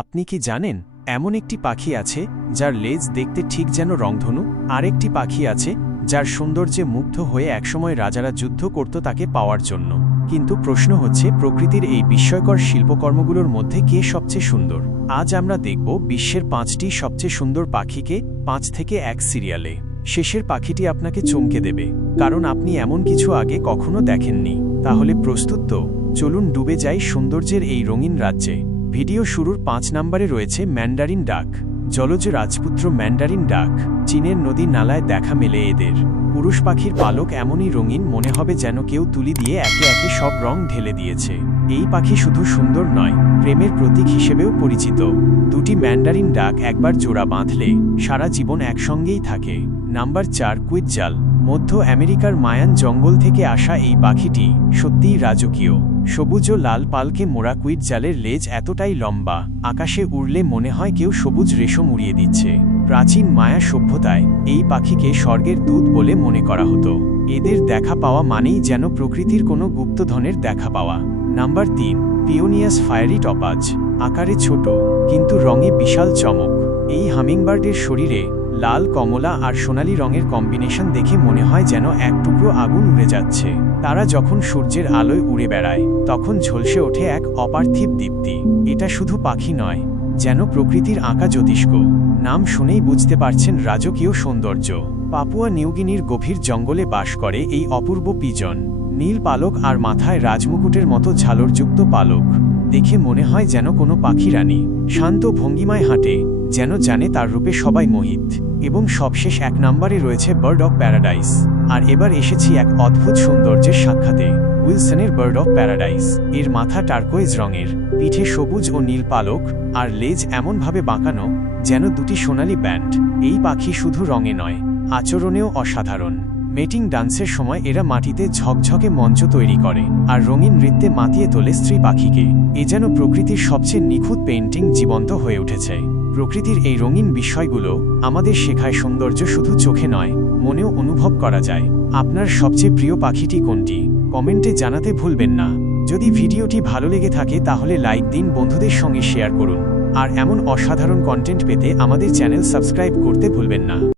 আপনি কি জানেন, এমন একটি পাখি আছে, যার লেজ দেখতে ঠিক যেন রংধনু আরেকটি পাখি আছে, যার সৌন্দর্যে মুগ্ধ হয়ে একসময় রাজারা যুদ্ধ করত তাকে পাওয়ার জন্য। কিন্তু প্রশ্ন হচ্ছে, প্রকৃতির এই বিস্ময়কর শিল্পকর্মগুলোর মধ্যে কে সবচেয়ে সুন্দর? আজ আমরা দেখব বিশ্বের পাঁচটি সবচেয়ে সুন্দর পাখিকে, পাঁচ থেকে এক সিরিয়ালে। শেষের পাখিটি আপনাকে চমকে দেবে, কারণ আপনি এমন কিছু আগে কখনো দেখেননি। তাহলে প্রস্তুত তো, চলুন ডুবে যাই সৌন্দর্যের এই রঙিন রাজ্যে। ভিডিও শুরুর পাঁচ নম্বরে রয়েছে ম্যান্ডারিন ডাক। জলজ রাজপুত্র ম্যান্ডারিন ডাক, চীনের নদী নালায় দেখা মেলে এদের। পুরুষ পাখির পালক এমনই রঙিন মনে হবে যেন কেউ তুলি দিয়ে একে একে সব রং ঢেলে দিয়েছে। এই পাখি শুধু সুন্দর নয়, প্রেমের প্রতীক হিসেবেও পরিচিত। দুটি ম্যান্ডারিন ডাক একবার জোড়া বাঁধলে, সারা জীবন একসঙ্গেই থাকে। নাম্বার চার, কুইজ্জাল। মধ্য আমেরিকার মায়ান জঙ্গল থেকে আসা এই পাখিটি সত্যিই রাজকীয়। সবুজ ও লাল পালকে মোড়া কুইট জালের লেজ এতটাই লম্বা, আকাশে উড়লে মনে হয় কেউ সবুজ রেশম উড়িয়ে দিচ্ছে। প্রাচীন মায়া সভ্যতায় এই পাখিকে স্বর্গের দূত বলে মনে করা হতো। এদের দেখা পাওয়া মানেই যেন প্রকৃতির কোনো গুপ্তধনের দেখা পাওয়া। নাম্বার তিন, পিওনিয়াস ফায়ারি টপাজ। আকারে ছোট, কিন্তু রঙে বিশাল চমক। এই হামিংবার্ডের শরীরে লাল কমলা আর সোনালি রঙের কম্বিনেশন দেখে মনে হয় যেন এক টুকরো আগুন উড়ে যাচ্ছে। তারা যখন সূর্যের আলোয় উড়ে বেড়ায়, তখন ঝলসে ওঠে এক অপার্থিব দীপ্তি। এটা শুধু পাখি নয়, যেন প্রকৃতির আঁকা জ্যোতিষ্ক। নাম শুনেই বুঝতে পারছেন রাজকীয় সৌন্দর্য। পাপুয়া নিউগিনির গভীর জঙ্গলে বাস করে এই অপূর্ব পিজন। নীল পালক আর মাথায় রাজমুকুটের মতো ঝালরযুক্ত পালক। দেখে মনে হয় যেন কোনো পাখি রানী। শান্ত ভঙ্গিমায় হাঁটে, যেন জানে তার রূপে সবাই মোহিত। এবং সবশেষ এক নম্বরে রয়েছে বার্ড অফ প্যারাডাইস আর এবার এসেছি এক অদ্ভুত সৌন্দর্যের সাক্ষাতে, উইলসনের বার্ড অফ প্যারাডাইস এর মাথা টার্কোয়েজ রঙের, পিঠে সবুজ ও নীল পালক, আর লেজ এমনভাবে বাঁকানো, যেন দুটি সোনালি ব্যান্ড। এই পাখি শুধু রঙে নয়, আচরণেও অসাধারণ। মেটিং ডান্সের সময় এরা মাটিতে ঝকঝকে মঞ্চ তৈরি করে, আর রঙিন নৃত্যে মাতিয়ে তোলে স্ত্রী পাখিকে। এ যেন প্রকৃতির সবচেয়ে নিখুঁত পেন্টিং জীবন্ত হয়ে উঠেছে। প্রকৃতির এই রঙিন বিষয়গুলো আমাদের শেখায় সৌন্দর্য শুধু চোখে নয়, মনেও অনুভব করা যায়। আপনার সবচেয়ে প্রিয় পাখিটি কোনটি? কমেন্টে জানাতে ভুলবেন না। যদি ভিডিওটি ভালো লেগে থাকে তাহলে লাইক দিন, বন্ধুদের সঙ্গে শেয়ার করুন। আর এমন অসাধারণ কন্টেন্ট পেতে আমাদের চ্যানেল সাবস্ক্রাইব করতে ভুলবেন না।